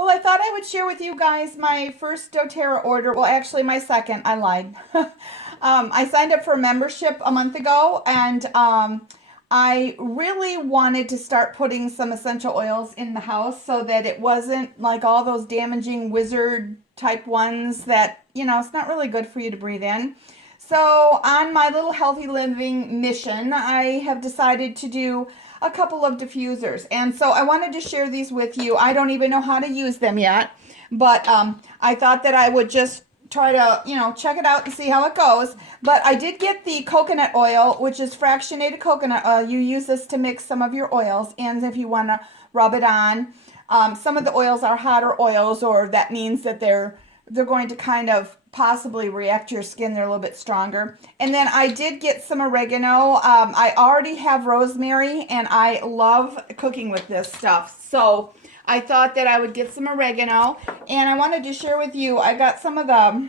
Well, I thought I would share with you guys my first doTERRA order. Well, actually, my second. I lied. I signed up for a membership a month ago, and I really wanted to start putting some essential oils in the house so that it wasn't like all those damaging wizard type ones that, it's not really good for you to breathe in. So, on my little healthy living mission, I have decided to do a couple of diffusers. And so I wanted to share these with you. I don't even know how to use them yet, but I thought that I would just try to, check it out and see how it goes. But I did get the coconut oil, which is fractionated coconut oil. You use this to mix some of your oils, and if you want to rub it on. Some of the oils are hotter oils, or that means that they're going to kind of possibly react to your skin. They're a little bit stronger. And then I did get some oregano. I already have rosemary, and I love cooking with this stuff. So I thought that I would get some oregano, and I wanted to share with you, I got some of the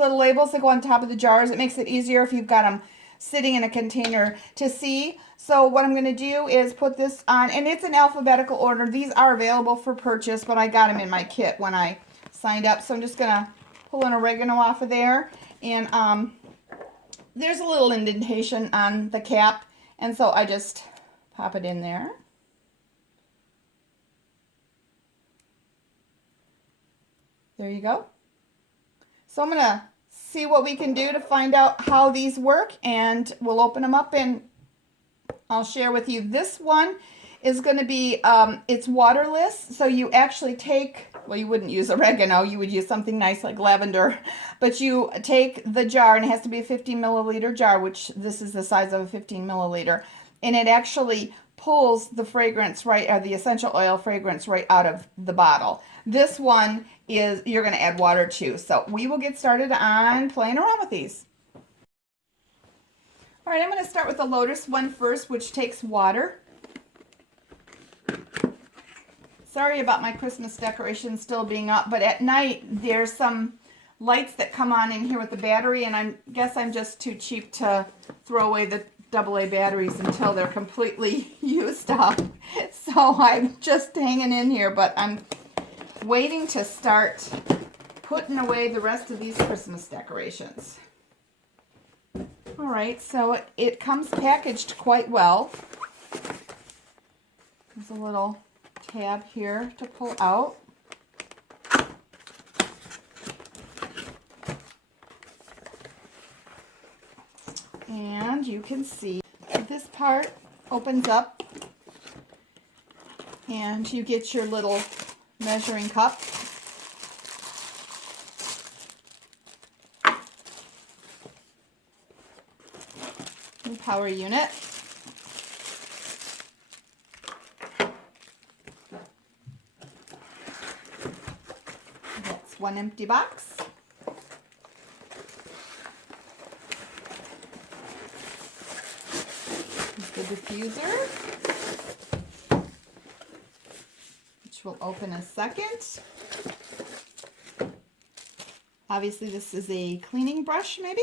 little labels that go on top of the jars. It makes it easier if you've got them sitting in a container to see. So what I'm going to do is put this on, and it's in alphabetical order. These are available for purchase, but I got them in my kit when I signed up. So I'm just going to pull an oregano off of there, and there's a little indentation on the cap, and so I just pop it in there. There you go. So I'm going to see what we can do to find out how these work, and we'll open them up and I'll share with you. This one is going to be, it's waterless, so you actually take, well, you wouldn't use oregano, you would use something nice like lavender, but you take the jar, and it has to be a 15 milliliter jar, which this is the size of a 15 milliliter, and it actually pulls the fragrance right, or the essential oil fragrance right out of the bottle. This one is, you're going to add water to, so we will get started on playing around with these. All right, I'm going to start with the Lotus one first, which takes water. Sorry about my Christmas decorations still being up, but at night there's some lights that come on in here with the battery, and I guess I'm just too cheap to throw away the AA batteries until they're completely used up. So I'm just hanging in here, but I'm waiting to start putting away the rest of these Christmas decorations. All right, so it comes packaged quite well. There's a little tab here to pull out. And you can see this part opens up, and you get your little measuring cup. And power unit. That's one empty box. Here's the diffuser, which will open a second. Obviously, this is a cleaning brush, maybe.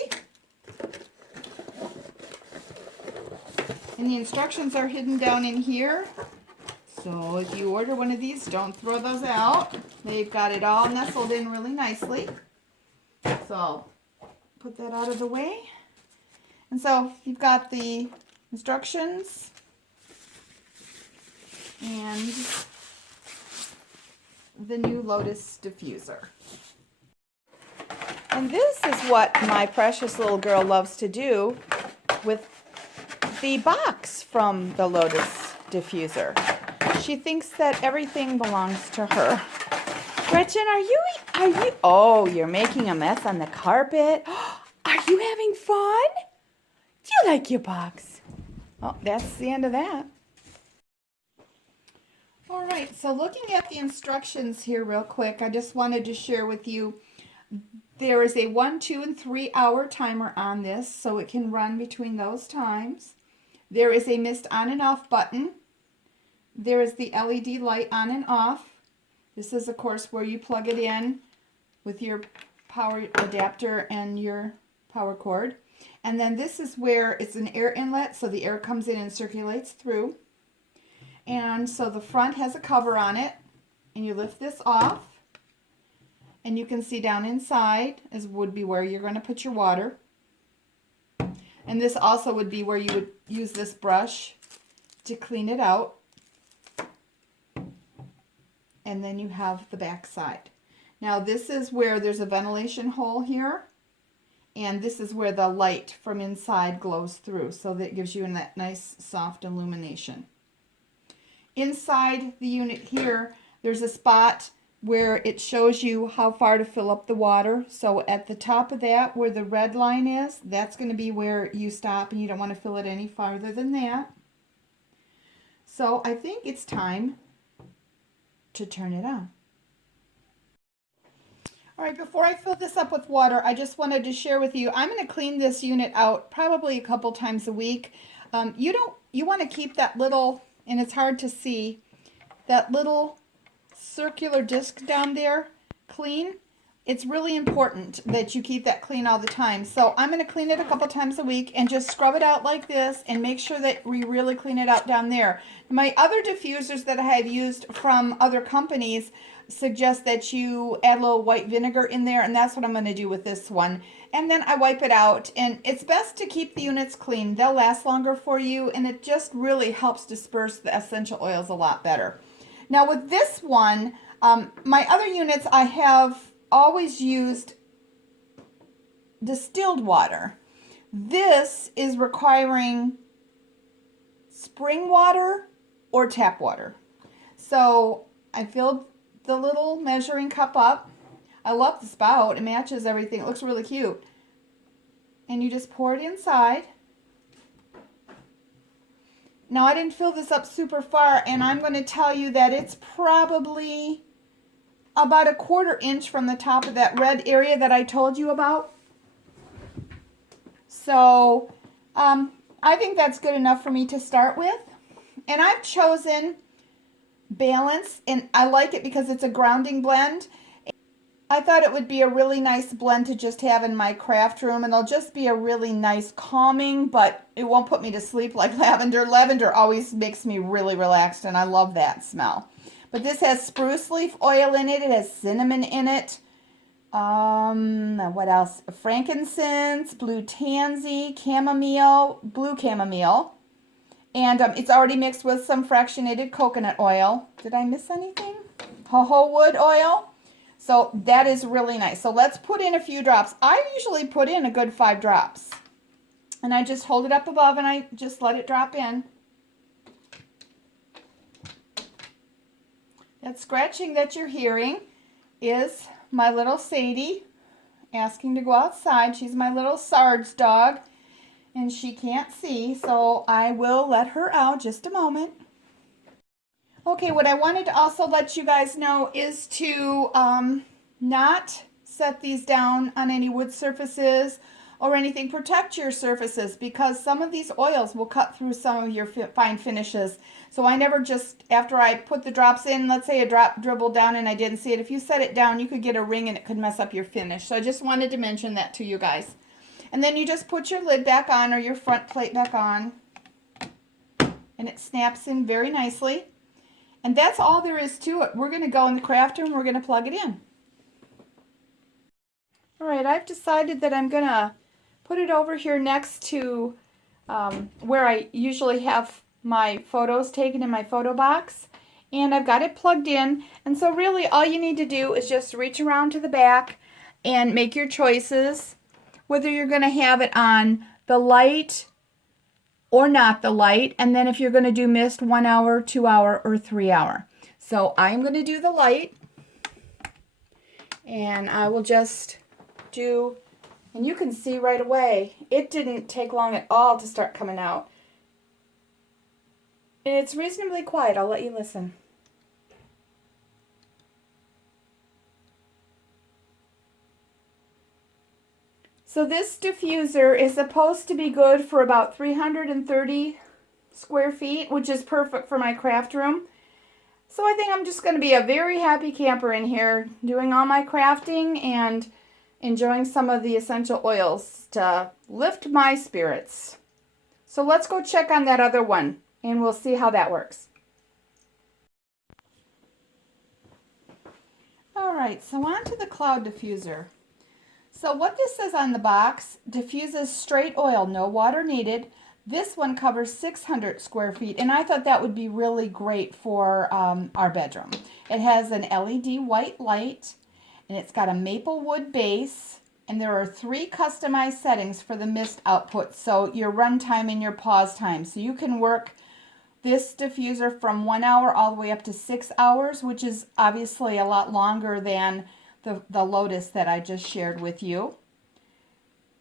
And the instructions are hidden down in here. So if you order one of these, don't throw those out. They've got it all nestled in really nicely. So I'll put that out of the way. And so you've got the instructions and the new Lotus diffuser. And this is what my precious little girl loves to do with the box from the Lotus diffuser. She thinks that everything belongs to her. Gretchen, are you, oh, you're making a mess on the carpet. Are you having fun? Do you like your box? Oh, that's the end of that. All right, so looking at the instructions here real quick, I just wanted to share with you, there is a 1, 2, and 3 hour timer on this, so it can run between those times. There is a mist on and off button. There is the LED light on and off. This is, of course, where you plug it in with your power adapter and your power cord. And then this is where it's an air inlet, so the air comes in and circulates through. And so the front has a cover on it, and you lift this off, and you can see down inside would be where you're going to put your water. And this also would be where you would use this brush to clean it out. And then you have the back side. Now this is where there's a ventilation hole here. And this is where the light from inside glows through. So that gives you that nice soft illumination. Inside the unit here, there's a spot where it shows you how far to fill up the water. So at the top of that, where the red line is, that's going to be where you stop, and you don't want to fill it any farther than that. So I think it's time to turn it on. All right, before I fill this up with water, I just wanted to share with you, I'm going to clean this unit out probably a couple times a week. You want to keep that little, and it's hard to see, that little circular disc down there clean. It's really important that you keep that clean all the time. So I'm going to clean it a couple times a week and just scrub it out like this and make sure that we really clean it out down there. My other diffusers that I have used from other companies suggest that you add a little white vinegar in there, and that's what I'm going to do with this one. And then I wipe it out, and it's best to keep the units clean. They'll last longer for you, and it just really helps disperse the essential oils a lot better. Now with this one, my other units I have always used distilled water. This is requiring spring water or tap water. So I filled the little measuring cup up. I love the spout. It matches everything. It looks really cute. And you just pour it inside. Now I didn't fill this up super far, and I'm going to tell you that it's probably about a 1/4 inch from the top of that red area that I told you about. So I think that's good enough for me to start with. And I've chosen Balance, and I like it because it's a grounding blend. I thought it would be a really nice blend to just have in my craft room, and it'll just be a really nice calming, but it won't put me to sleep like lavender. Lavender always makes me really relaxed, and I love that smell. But this has spruce leaf oil in it. It has cinnamon in it. What else? Frankincense, blue tansy, chamomile, blue chamomile. And it's already mixed with some fractionated coconut oil. Did I miss anything? Jojoba wood oil. So that is really nice. So let's put in a few drops. I usually put in a good 5 drops. And I just hold it up above and I just let it drop in. That scratching that you're hearing is my little Sadie asking to go outside. She's my little Sarge dog, and she can't see, so I will let her out just a moment. Okay, what I wanted to also let you guys know is to not set these down on any wood surfaces or anything. Protect your surfaces, because some of these oils will cut through some of your fine finishes. So I never just, after I put the drops in, let's say a drop dribbled down and I didn't see it. If you set it down, you could get a ring and it could mess up your finish. So I just wanted to mention that to you guys. And then you just put your lid back on, or your front plate back on, and it snaps in very nicely. And that's all there is to it. We're going to go in the craft room. We're going to plug it in. All right, I've decided that I'm going to put it over here next to where I usually have my photos taken in my photo box. And I've got it plugged in. And so really all you need to do is just reach around to the back and make your choices, whether you're going to have it on the light or not the light, and then if you're going to do mist, 1 hour, 2 hour, or 3 hour. So I'm going to do the light, and I will just do, and you can see right away, it didn't take long at all to start coming out. And it's reasonably quiet. I'll let you listen. So this diffuser is supposed to be good for about 330 square feet, which is perfect for my craft room. So I think I'm just going to be a very happy camper in here, doing all my crafting and enjoying some of the essential oils to lift my spirits. So let's go check on that other one, and we'll see how that works. right, so on to the cloud diffuser. So what this says on the box, diffuses straight oil, no water needed. This one covers 600 square feet, and I thought that would be really great for our bedroom. It has an LED white light, and it's got a maple wood base, and there are 3 customized settings for the mist output, so your run time and your pause time. So you can work this diffuser from 1 hour all the way up to 6 hours, which is obviously a lot longer than the Lotus that I just shared with you.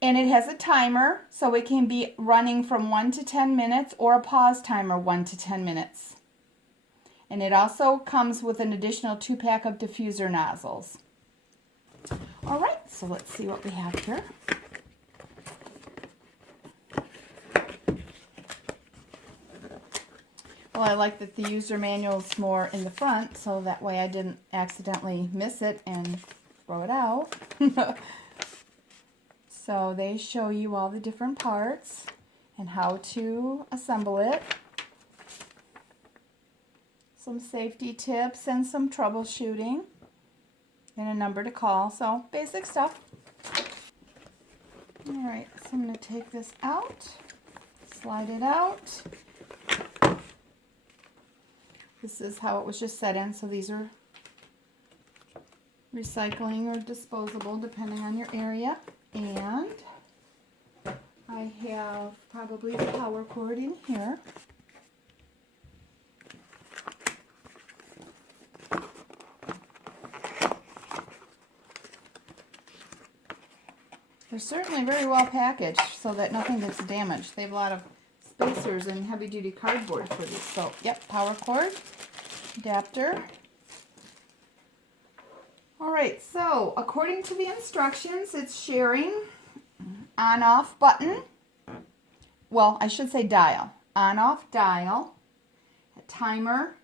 And it has a timer, so it can be running from 1 to 10 minutes or a pause timer 1 to 10 minutes. And it also comes with an additional 2-pack of diffuser nozzles. All right, so let's see what we have here. Well, I like that the user manual's more in the front, so that way I didn't accidentally miss it and throw it out. So they show you all the different parts and how to assemble it. Some safety tips and some troubleshooting and a number to call. So basic stuff. All right, so I'm going to take this out, slide it out. This is how it was just set in. So these are recycling or disposable depending on your area. And I have probably the power cord in here. They're certainly very well packaged so that nothing gets damaged. They have a lot of spacers and heavy-duty cardboard for these. So, yep, power cord, adapter. All right, so according to the instructions, it's sharing, on-off button. Well, I should say dial. On-off dial, a timer,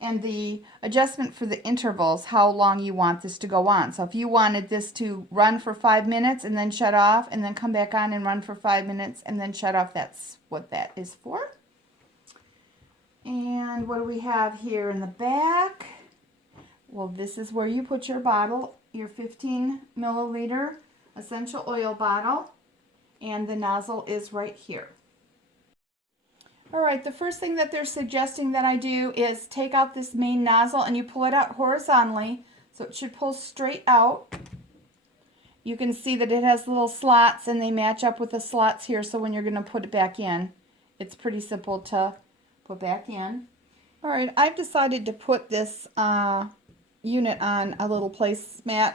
and the adjustment for the intervals, how long you want this to go on. So if you wanted this to run for 5 minutes and then shut off and then come back on and run for 5 minutes and then shut off, that's what that is for. And what do we have here in the back? Well, this is where you put your bottle, your 15 milliliter essential oil bottle, and the nozzle is right here. All right, the first thing that they're suggesting that I do is take out this main nozzle and you pull it out horizontally, so it should pull straight out. You can see that it has little slots and they match up with the slots here, so when you're going to put it back in, it's pretty simple to put back in. All right, I've decided to put this unit on a little placemat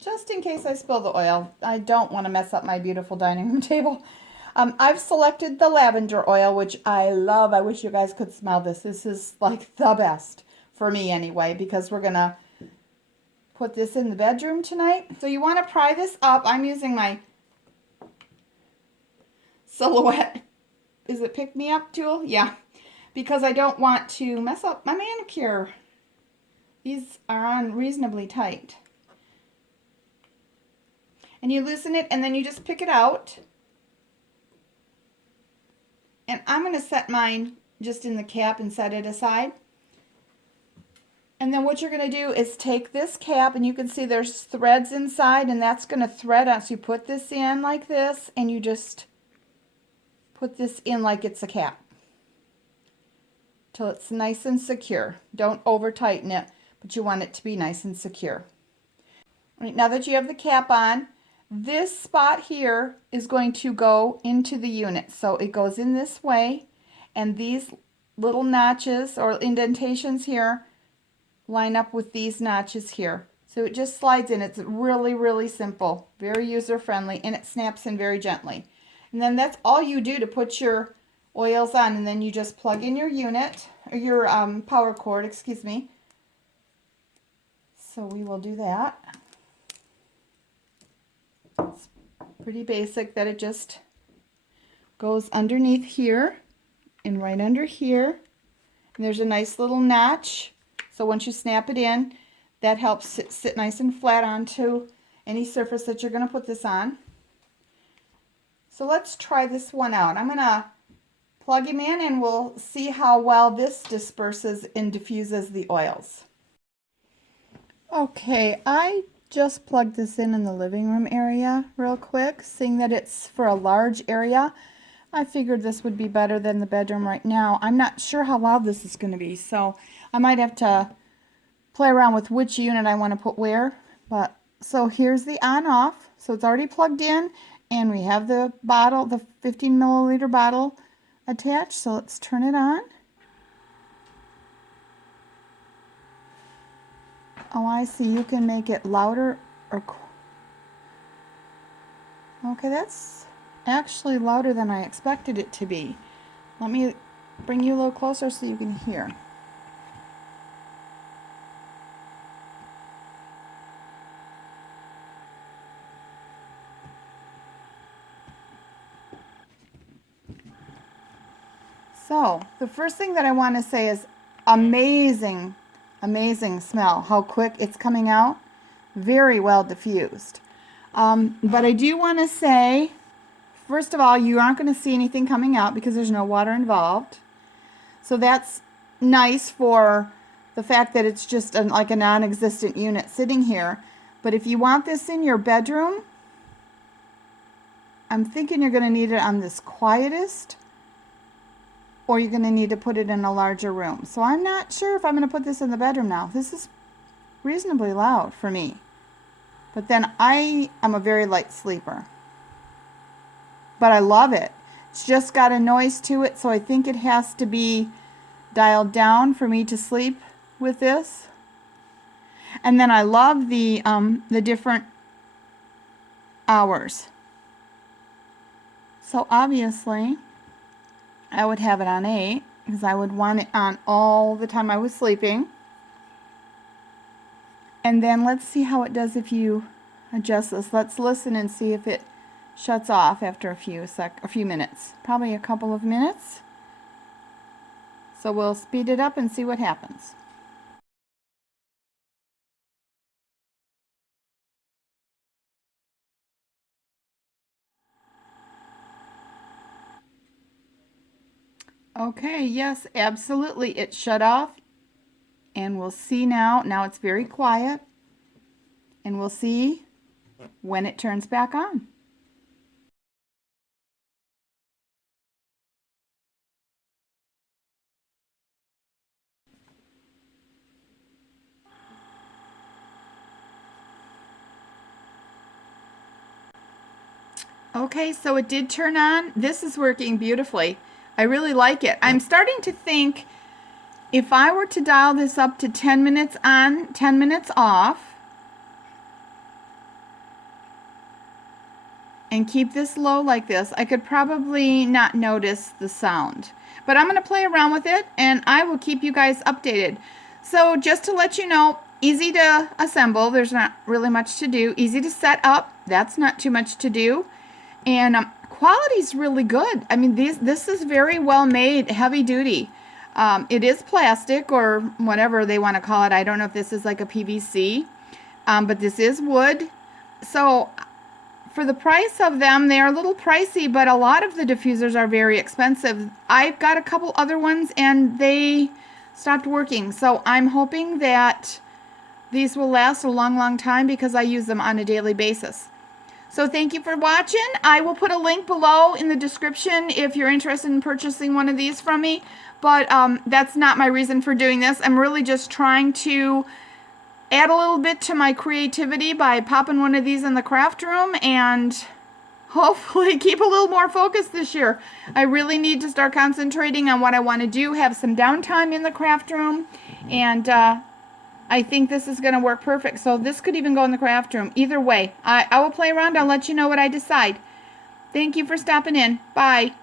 just in case I spill the oil. I don't want to mess up my beautiful dining room table. I've selected the lavender oil, which I love. I wish you guys could smell this. This is like the best for me anyway, because we're going to put this in the bedroom tonight. So you want to pry this up. I'm using my Silhouette, is it pick me up tool? Yeah, because I don't want to mess up my manicure. These are on reasonably tight. And you loosen it and then you just pick it out. And I'm going to set mine just in the cap and set it aside. And then what you're going to do is take this cap, and you can see there's threads inside, and that's going to thread out. So you put this in like this, and you just put this in like it's a cap till it's nice and secure. Don't over tighten it, but you want it to be nice and secure. All right, now that you have the cap on, this spot here is going to go into the unit. So it goes in this way, and these little notches or indentations here line up with these notches here. So it just slides in. It's really, really simple, very user-friendly, and it snaps in very gently. And then that's all you do to put your oils on, and then you just plug in your unit, or your power cord, excuse me. So we will do that. It's pretty basic that it just goes underneath here and right under here. And there's a nice little notch. So once you snap it in, that helps it sit nice and flat onto any surface that you're going to put this on. So let's try this one out. I'm going to plug him in and we'll see how well this disperses and diffuses the oils. Okay, I just plugged this in the living room area real quick, seeing that it's for a large area. I figured this would be better than the bedroom right now. I'm not sure how loud this is going to be, so I might have to play around with which unit I want to put where. But so here's the on off. So it's already plugged in, and we have the bottle, the 15 milliliter bottle attached. So let's turn it on. Oh, I see. You can make it louder or... Okay, that's actually louder than I expected it to be. Let me bring you a little closer so you can hear. So, the first thing that I want to say is amazing, amazing smell. How quick it's coming out. Very well diffused. But I do want to say, first of all, you aren't going to see anything coming out because there's no water involved. So that's nice for the fact that it's just like a non-existent unit sitting here. But if you want this in your bedroom, I'm thinking you're going to need it on this quietest, or you're going to need to put it in a larger room. So I'm not sure if I'm going to put this in the bedroom now. This is reasonably loud for me. But then I am a very light sleeper. But I love it. It's just got a noise to it, so I think it has to be dialed down for me to sleep with this. And then I love the different hours. So obviously, I would have it on 8 because I would want it on all the time I was sleeping. And then let's see how it does if you adjust this. Let's listen and see if it shuts off after a few minutes. Probably a couple of minutes. So we'll speed it up and see what happens. Okay, yes, absolutely. It shut off. And we'll see now. Now it's very quiet. And we'll see when it turns back on. Okay, so it did turn on. This is working beautifully. I really like it. I'm starting to think if I were to dial this up to 10 minutes on, 10 minutes off, and keep this low like this, I could probably not notice the sound. But I'm going to play around with it, and I will keep you guys updated. So just to let you know, easy to assemble. There's not really much to do. Easy to set up. That's not too much to do. And quality's really good. I mean, this is very well made, heavy duty. It is plastic or whatever they want to call it. I don't know if this is like a PVC, but this is wood. So for the price of them, they are a little pricey, but a lot of the diffusers are very expensive. I've got a couple other ones and they stopped working. So I'm hoping that these will last a long, long time because I use them on a daily basis. So thank you for watching. I will put a link below in the description if you're interested in purchasing one of these from me. But that's not my reason for doing this. I'm really just trying to add a little bit to my creativity by popping one of these in the craft room and hopefully keep a little more focused this year. I really need to start concentrating on what I want to do, have some downtime in the craft room, and I think this is going to work perfect. So this could even go in the craft room. Either way, I will play around. I'll let you know what I decide. Thank you for stopping in. Bye.